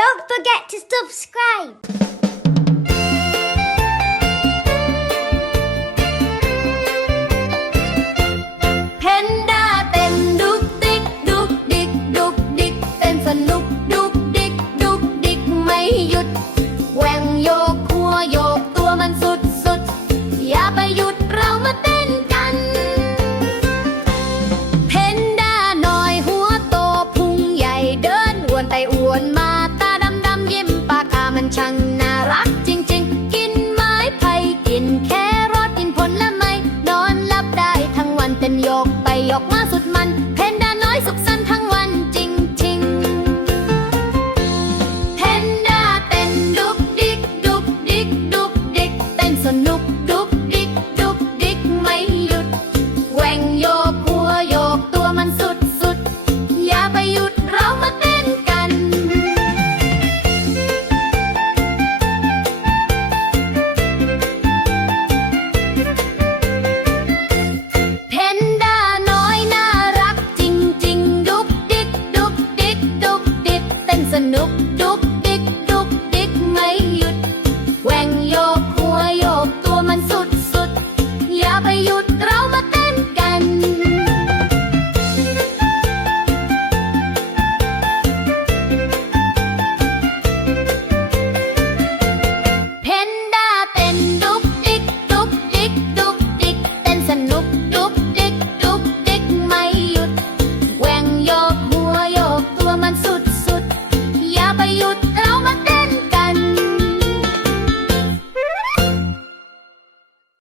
Don't forget to subscribe. เพ ยกไปยกมาสุดมัน